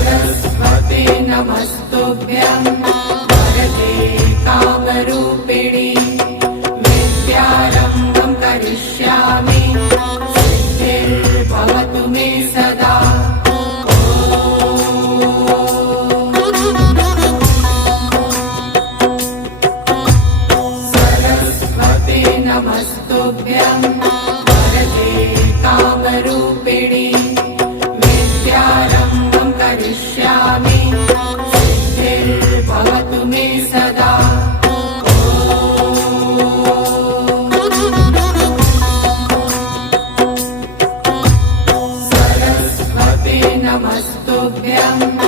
सरस्वते नमस्तुभ्यं वरदे कामरूपिणि विद्यारम्भं करिष्यामि सिद्धिर्भवतु मे सदा। सरस्वते नमस्तुभ्यं वरदे कामरूपिणि विद्यारम्भं करिष्यामि सिद्धिर्भवतु मे सदा। सरस्वते नमस्तुभ्यं